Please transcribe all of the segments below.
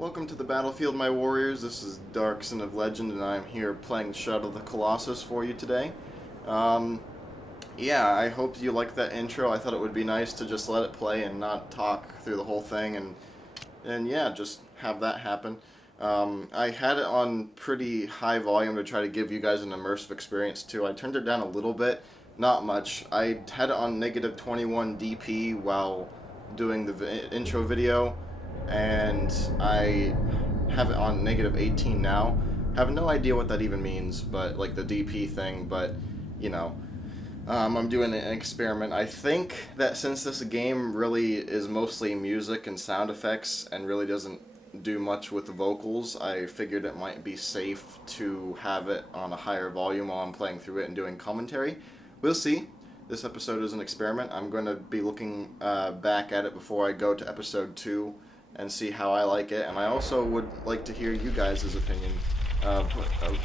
Welcome to the battlefield, my warriors. This is Dark Son of Legend, and I'm here playing Shadow of the Colossus for you today. Yeah, I hope you liked that intro. I thought it would be nice to just let it play and not talk through the whole thing, and yeah, just have that happen. I had it on pretty high volume to try to give you guys an immersive experience too. I turned it down a little bit, not much. I had it on negative 21 dp while doing the intro video, and I have it on negative 18 now. Have no idea what that even means, but like the DP thing, but you know. I'm doing an experiment. I think that since this game really is mostly music and sound effects and really doesn't do much with the vocals, I figured it might be safe to have it on a higher volume while I'm playing through it and doing commentary. We'll see. This episode is an experiment. I'm going to be looking back at it before I go to episode 2 and see how I like it. And I also would like to hear you guys' opinion.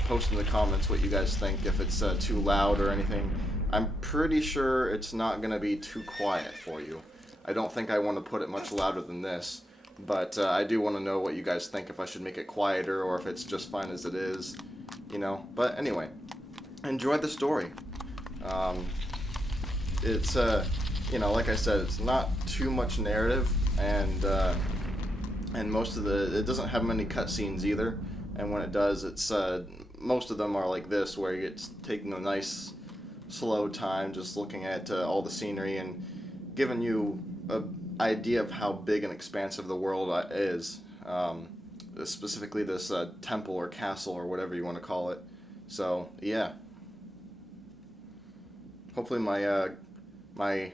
Post in the comments what you guys think, if it's too loud or anything. I'm pretty sure it's not going to be too quiet for you. I don't think I want to put it much louder than this, but I do want to know what you guys think, if I should make it quieter or if it's just fine as it is, you know. But anyway, enjoy the story. It's, you know, like I said, it's not too much narrative, and most of it doesn't have many cutscenes either, and when it does, it's, most of them are like this, where it's taking a nice slow time, just looking at all the scenery and giving you an idea of how big and expansive the world is. Specifically this temple or castle or whatever you want to call it. So yeah. Hopefully my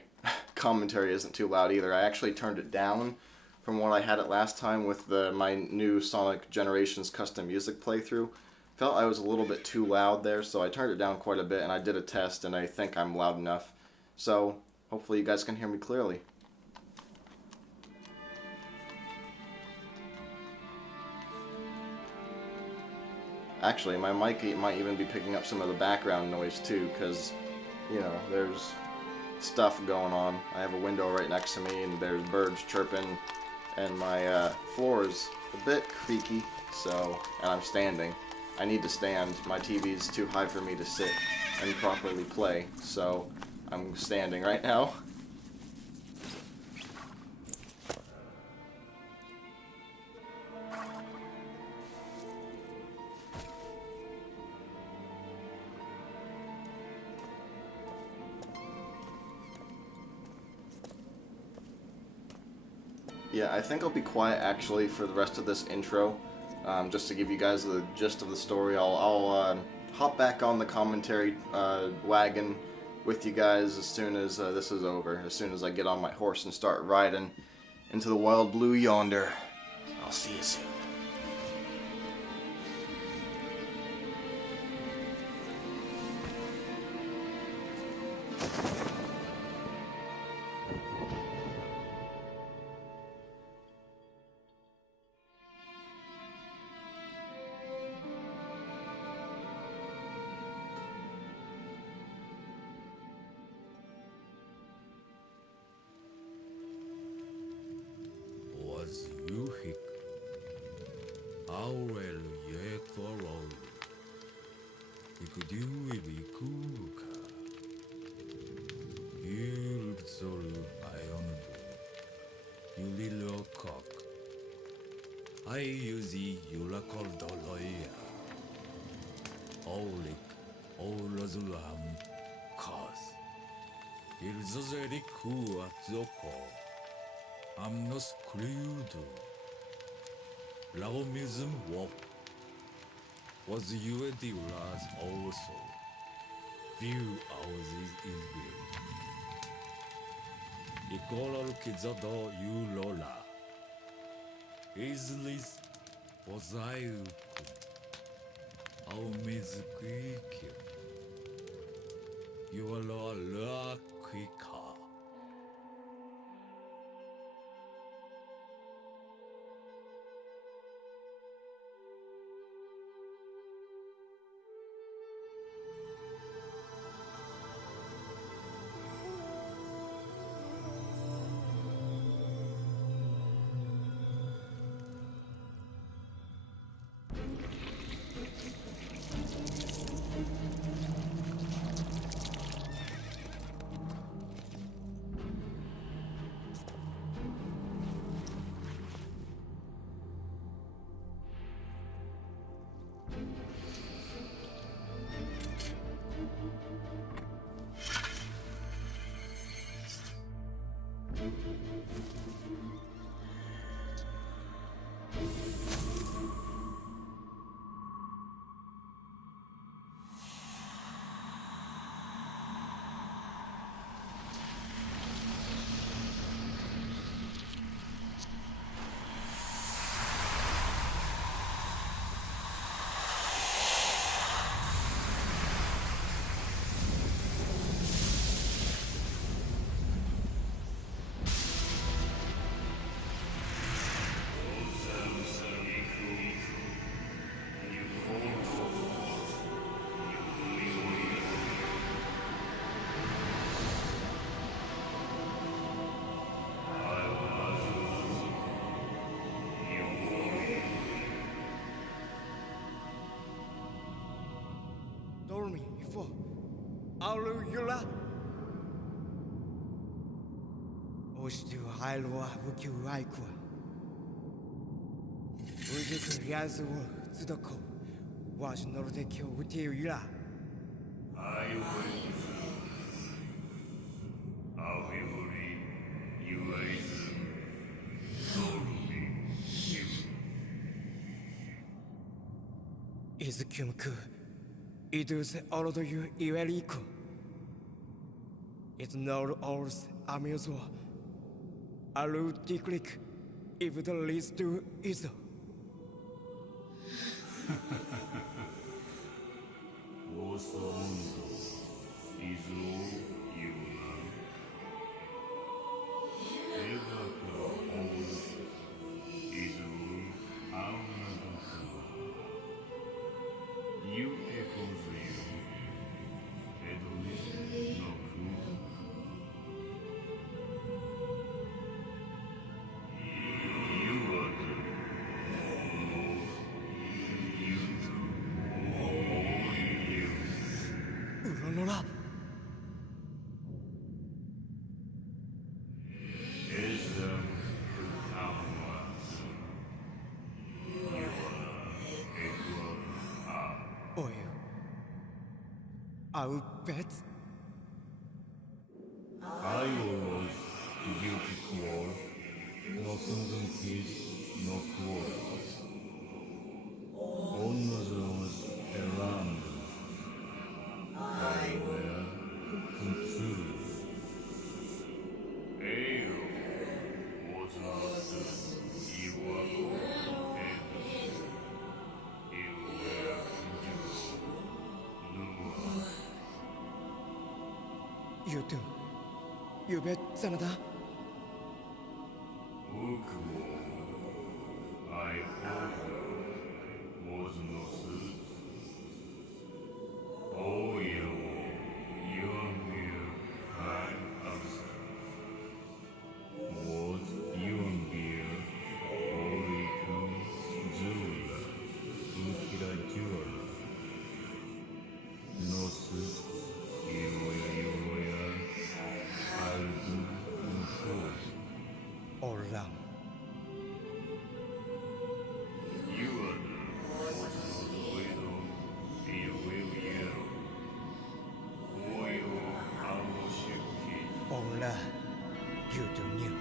commentary isn't too loud either. I actually turned it down from what I had it last time with my new Sonic Generations custom music playthrough. Felt I was a little bit too loud there, so I turned it down quite a bit, and I did a test, and I think I'm loud enough. So, hopefully you guys can hear me clearly. Actually, my mic might even be picking up some of the background noise too, because, you know, there's stuff going on. I have a window right next to me, and there's birds chirping, and my floor is a bit creaky, so, and I'm standing. I need to stand. My TV's too high for me to sit and properly play, so I'm standing right now. Yeah, I think I'll be quiet actually for the rest of this intro. Just to give you guys the gist of the story. I'll hop back on the commentary wagon with you guys as soon as this is over. As soon as I get on my horse and start riding into the wild blue yonder. I'll see you soon. Was you hick? Awel ye korol. Ikudu ibikuka. Yulzolu ionubu. Yulilo cock. I use yulakol doloya. Olik olazulam cause. Ilzozeriku atzoko. Amnos crudo. Lavomism wop. Was you a divras also? View ours is will. Ikolol kizodo you lola. Islis was I. Au mizquiki. You are la quika. Alula. Ostu Hailwa Wuku Aikwa. Ujus Yazu Tsudoko. Was Nortekyo Utiula. I will. However, you guys told me you. Izukyumku. Idus Orodoyu Iweriko. It's not ours, Amuzo. Alu Tiklik. If the least to Izo. Osondo is all you know. Evaka all is all our You echoes you. Edwin no cool. You are the more you all you. Uranora. Ism Kamas. You are equal. Oil. I'll bet. I was beauty qual, no single piece, no quarrels. On was around. I were confused. Ale was not you were and you were no You do. You bet, Sanada. I was no suit. Oh, you I answer. Was you and beer, Oriku, Zula, Ukira Jewel. No suit, you I'll do Oram. You are the widow, you will yell. Oil, our ship Ora. You do new.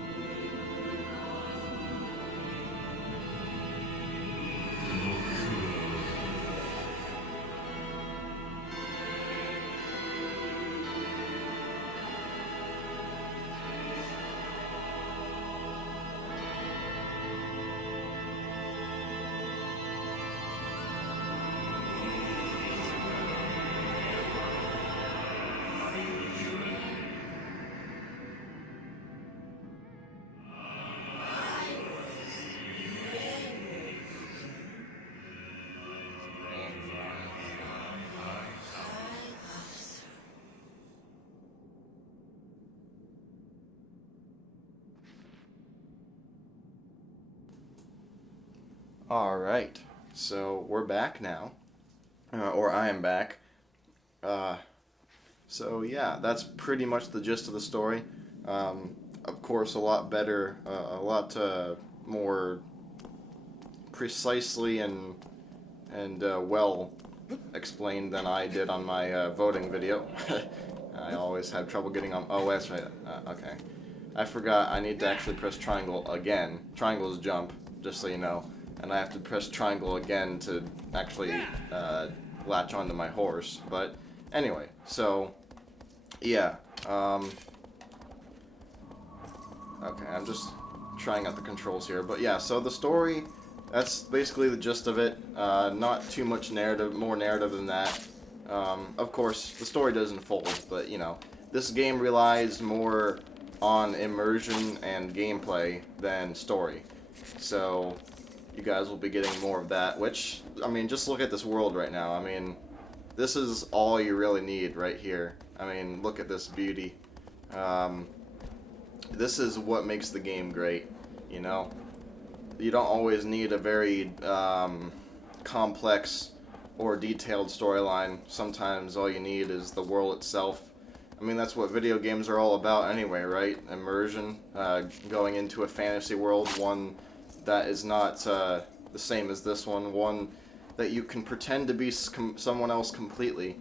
Alright, so we're back now. Or I am back. So yeah, that's pretty much the gist of the story. Of course, a lot better, a lot more precisely and well explained than I did on my voting video. I always have trouble getting on. Oh, that's right. Okay, I forgot. I need to actually press triangle again. Triangle is jump, just so you know. And I have to press triangle again to actually latch onto my horse. But anyway, so yeah. Okay, I'm just trying out the controls here. But yeah, so the story, that's basically the gist of it. Not too much narrative, more narrative than that. Of course, the story does unfold, but you know, this game relies more on immersion and gameplay than story. So you guys will be getting more of that, which, I mean, just look at this world right now. I mean, this is all you really need right here. I mean, look at this beauty. This is what makes the game great, you know? You don't always need a very complex or detailed storyline. Sometimes all you need is the world itself. I mean, that's what video games are all about anyway, right? Immersion, going into a fantasy world, one that is not the same as this one that you can pretend to be someone else completely,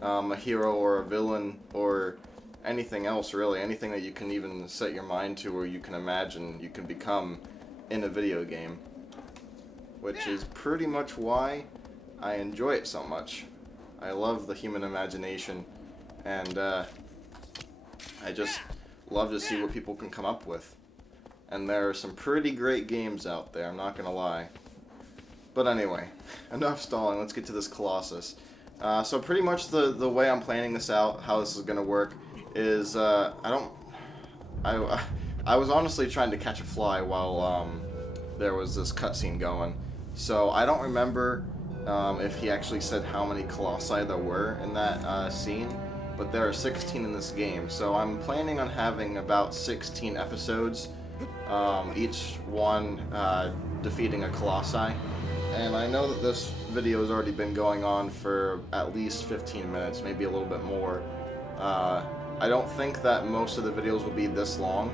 a hero or a villain or anything else really, anything that you can even set your mind to or you can imagine you can become in a video game, which is pretty much why I enjoy it so much. I love the human imagination, and I just love to see what people can come up with. And there are some pretty great games out there, I'm not gonna lie. But anyway, enough stalling, let's get to this Colossus. So pretty much the way I'm planning this out, how this is gonna work, is I was honestly trying to catch a fly while there was this cutscene going. So I don't remember if he actually said how many Colossi there were in that scene, but there are 16 in this game. So I'm planning on having about 16 episodes, each one defeating a Colossi. And I know that this video has already been going on for at least 15 minutes, maybe a little bit more. I don't think that most of the videos will be this long,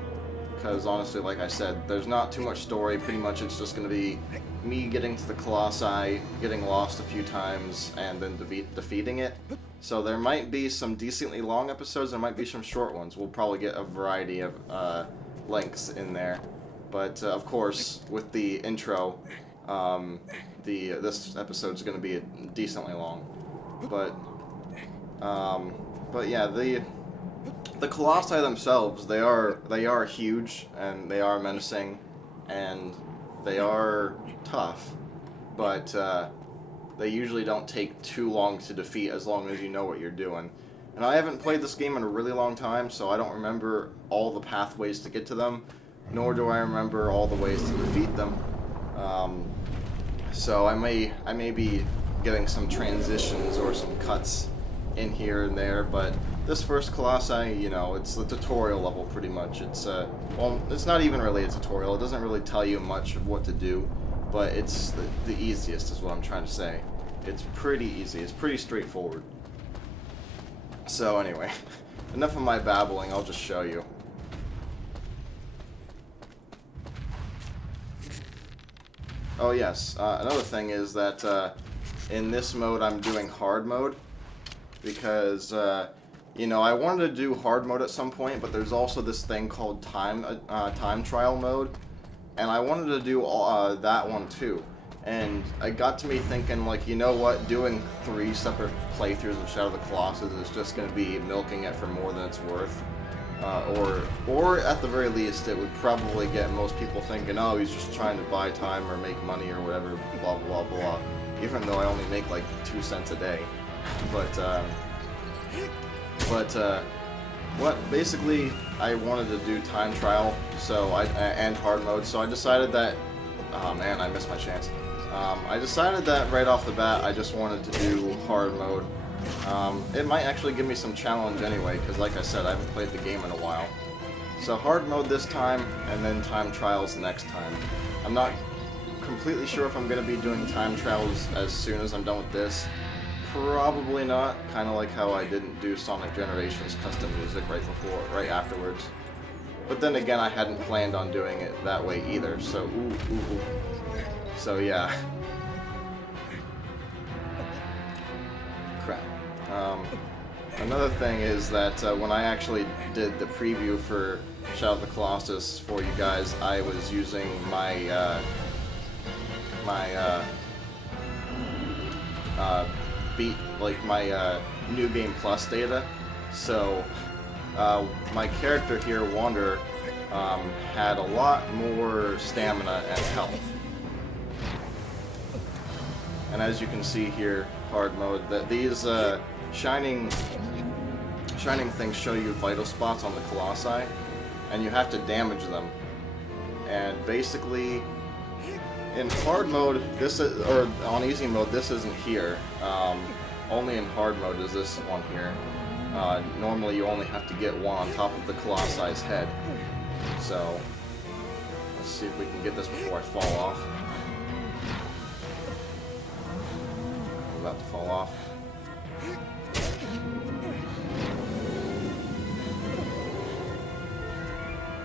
because honestly, like I said, there's not too much story. Pretty much it's just going to be me getting to the Colossi, getting lost a few times, and then defeating it. So there might be some decently long episodes, there might be some short ones. We'll probably get a variety of lengths in there. But of course, with the intro, this episode's going to be decently long. But yeah, the Colossi themselves, they are huge, and they are menacing, and they are tough, but they usually don't take too long to defeat as long as you know what you're doing. And I haven't played this game in a really long time, so I don't remember all the pathways to get to them, nor do I remember all the ways to defeat them. So I may be getting some transitions or some cuts in here and there, but this first Colossi, you know, it's the tutorial level pretty much. It's well, it's not even really a tutorial. It doesn't really tell you much of what to do, but it's the easiest is what I'm trying to say. It's pretty easy. It's pretty straightforward. So anyway, enough of my babbling. I'll just show you. Oh yes, another thing is that in this mode I'm doing hard mode because you know, I wanted to do hard mode at some point, but there's also this thing called time trial mode, and I wanted to do that one too. And it got to me thinking, like, you know what, doing 3 separate playthroughs of Shadow of the Colossus is just going to be milking it for more than it's worth. Or at the very least, it would probably get most people thinking, oh, he's just trying to buy time or make money or whatever, blah, blah, blah. Even though I only make like 2 cents a day. What basically I wanted to do time trial, so and hard mode, so I decided that, oh man, I missed my chance. I decided that right off the bat I just wanted to do hard mode. It might actually give me some challenge anyway, because like I said, I haven't played the game in a while. So hard mode this time, and then time trials next time. I'm not completely sure if I'm going to be doing time trials as soon as I'm done with this. Probably not, kind of like how I didn't do Sonic Generations custom music right afterwards. But then again, I hadn't planned on doing it that way either, so ooh. So yeah. Crap. Another thing is that when I actually did the preview for Shadow of the Colossus for you guys, I was using my New Game Plus data. So my character here, Wanderer, had a lot more stamina and health. And as you can see here, hard mode, that these shining things show you vital spots on the Colossi, and you have to damage them. And basically, in hard mode, or on easy mode, this isn't here. Only in hard mode is this one here. Normally you only have to get one on top of the Colossi's head. So, let's see if we can get this before I fall off. about to fall off.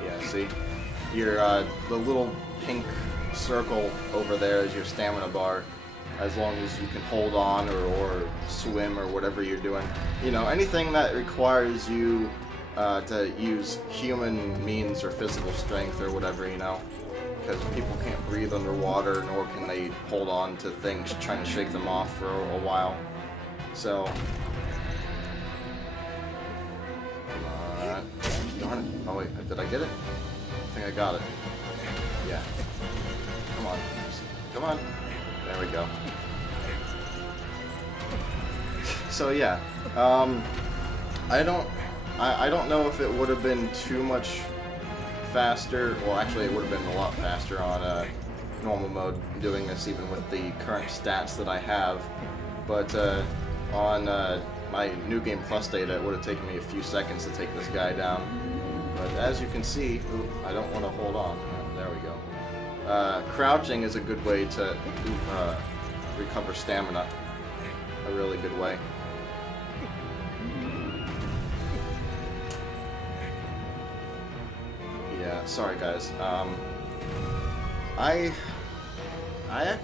Yeah, see? Your, the little pink circle over there is your stamina bar. As long as you can hold on or swim or whatever you're doing. You know, anything that requires you to use human means or physical strength or whatever, you know. Because people can't breathe underwater, nor can they hold on to things trying to shake them off for a while. So, come on. Darn it. Oh wait, did I get it? I think I got it. Yeah. Come on. Come on. There we go. So yeah, I don't know if it would have been too much faster. Well, actually, it would have been a lot faster on normal mode doing this, even with the current stats that I have. But on my New Game Plus data, it would have taken me a few seconds to take this guy down. But as you can see, ooh, I don't want to hold on. Oh, there we go. Crouching is a good way to recover stamina. A really good way. Yeah, sorry guys. I've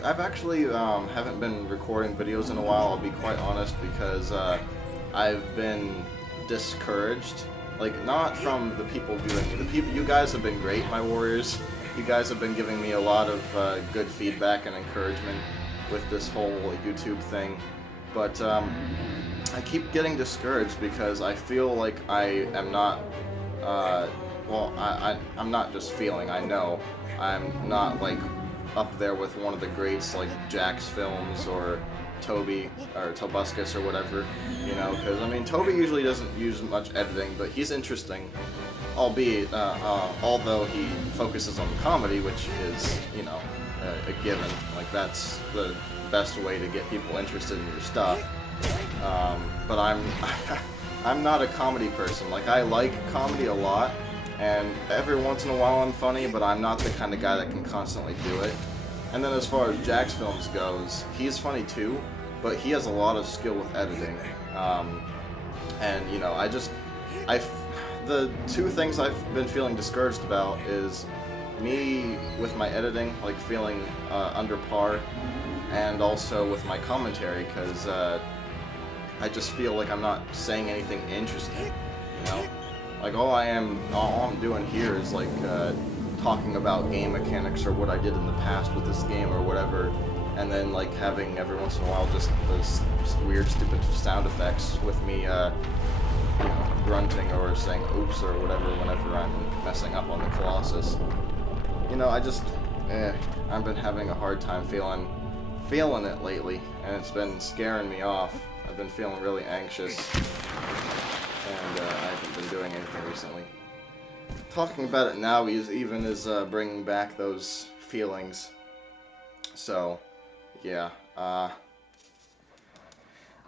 actually haven't been recording videos in a while, I'll be quite honest, because I've been discouraged. Like, not from the people viewing me. You guys have been great, my warriors. You guys have been giving me a lot of good feedback and encouragement with this whole YouTube thing. But I keep getting discouraged because I feel like I am not, well, I'm not just feeling, I know. I'm not, like, up there with one of the greats like Jack's Films or Toby or Tobuscus or whatever, you know, because I mean Toby usually doesn't use much editing, but he's interesting, albeit although he focuses on comedy, which is, you know, a given. Like, that's the best way to get people interested in your stuff. But I'm not a comedy person. Like, I like comedy a lot, and every once in a while I'm funny, but I'm not the kind of guy that can constantly do it. And then as far as Jack's Films goes, he's funny too, but he has a lot of skill with editing. And, you know, the two things I've been feeling discouraged about is me with my editing, like feeling under par, and also with my commentary, because I just feel like I'm not saying anything interesting, you know? Like, all I'm doing here is like talking about game mechanics or what I did in the past with this game or whatever, and then like having every once in a while just those weird stupid sound effects with me you know, grunting or saying oops or whatever whenever I'm messing up on the Colossus. You know, I've been having a hard time feeling it lately, and it's been scaring me off. I've been feeling really anxious, and I haven't been doing anything recently. Talking about it now is bringing back those feelings. So, yeah, I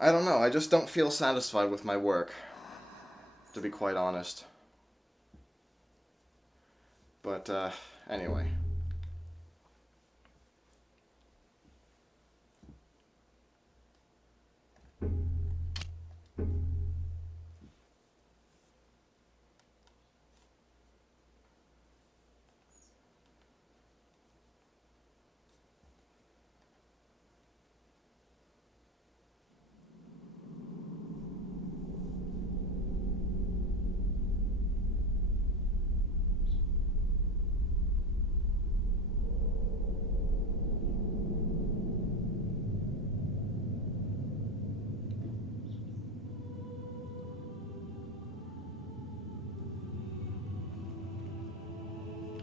don't know, I just don't feel satisfied with my work, to be quite honest. But, anyway.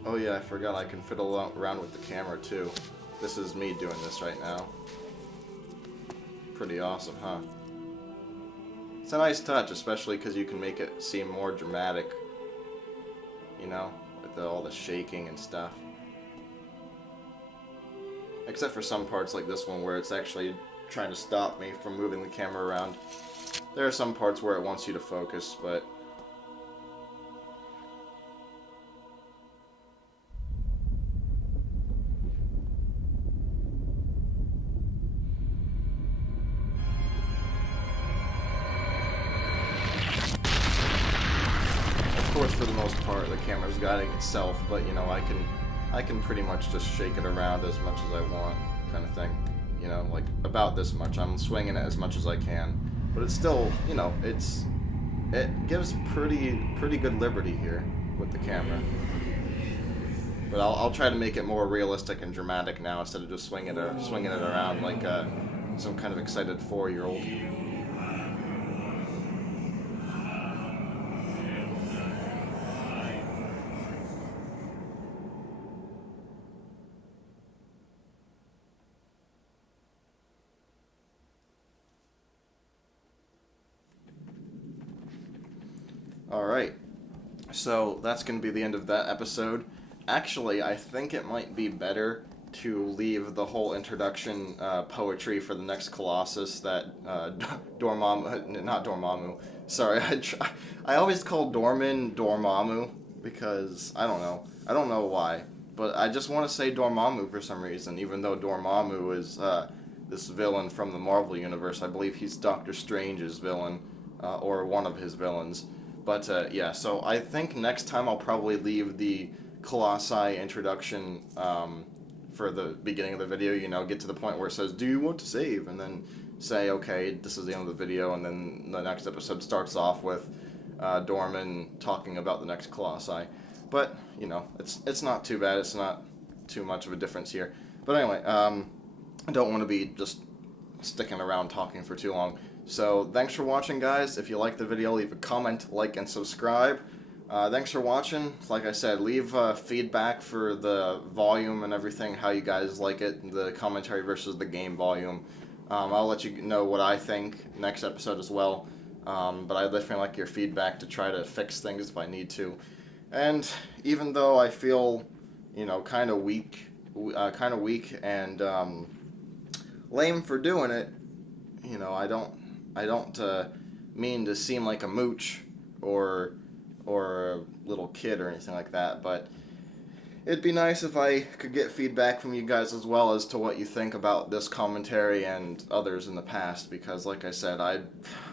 Oh yeah, I forgot I can fiddle around with the camera too. This is me doing this right now. Pretty awesome, huh? It's a nice touch, especially because you can make it seem more dramatic. You know, with all the shaking and stuff. Except for some parts like this one where it's actually trying to stop me from moving the camera around. There are some parts where it wants you to focus, but most part, the camera's guiding itself, but, you know, I can pretty much just shake it around as much as I want, kind of thing. You know, like, about this much. I'm swinging it as much as I can. But it's still, you know, it gives pretty good liberty here with the camera. But I'll try to make it more realistic and dramatic now instead of just swinging it around like some kind of excited 4-year-old. Alright, so that's going to be the end of that episode. Actually, I think it might be better to leave the whole introduction poetry for the next Colossus that not Dormammu, sorry, I always call Dorman Dormammu because, I don't know why, but I just want to say Dormammu for some reason, even though Dormammu is this villain from the Marvel Universe. I believe he's Doctor Strange's villain, or one of his villains. But, yeah, so I think next time I'll probably leave the Colossi introduction for the beginning of the video, you know, get to the point where it says, do you want to save? And then say, okay, this is the end of the video, and then the next episode starts off with Dorman talking about the next Colossi. But, you know, it's not too bad, it's not too much of a difference here. But anyway, I don't want to be just sticking around talking for too long. So, thanks for watching, guys. If you liked the video, leave a comment, like, and subscribe. Thanks for watching. Like I said, leave feedback for the volume and everything, how you guys like it, the commentary versus the game volume. I'll let you know what I think next episode as well. But I definitely like your feedback to try to fix things if I need to. And even though I feel, you know, kind of weak and lame for doing it, you know, I don't mean to seem like a mooch or a little kid or anything like that, but it'd be nice if I could get feedback from you guys as well as to what you think about this commentary and others in the past, because like I said, I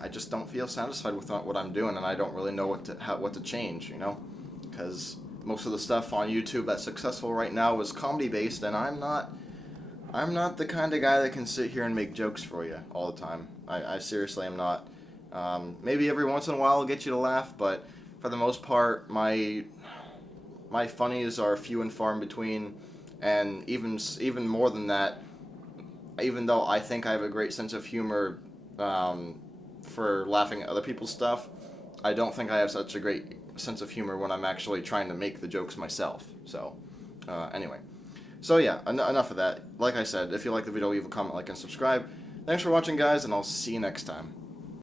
just don't feel satisfied with what I'm doing, and I don't really know what to change, you know, because most of the stuff on YouTube that's successful right now is comedy based, and I'm not the kind of guy that can sit here and make jokes for you all the time. I seriously am not. Maybe every once in a while I'll get you to laugh, but for the most part, my funnies are few and far in between, and even more than that, even though I think I have a great sense of humor for laughing at other people's stuff, I don't think I have such a great sense of humor when I'm actually trying to make the jokes myself. So, anyway. So yeah, enough of that. Like I said, if you like the video, leave a comment, like, and subscribe. Thanks for watching, guys, and I'll see you next time.